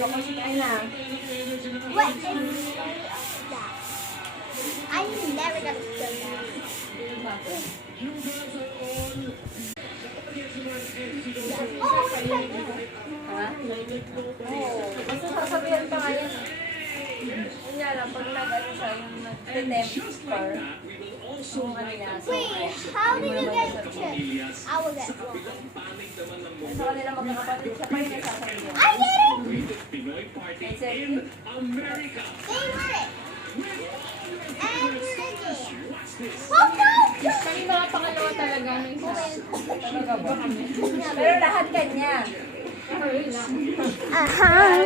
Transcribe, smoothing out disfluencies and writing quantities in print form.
Ay na. What is that? I'm never gonna spill that. Oh, Ha? Oo. Basta sasabihan pa nga yan. Yun nga lang, pag nag-ano siya, yung nag-temp car, yung ano niya. wait, how did you get chips? I will get one. Sa kanila magkakapatid, siya pa yung nagsasabihan. I get it! And second, They want it. And Ricky. Oh no! Kami mga pangalawa talaga ng isa. talaga ba? Pero lahat kanya. Uh-huh.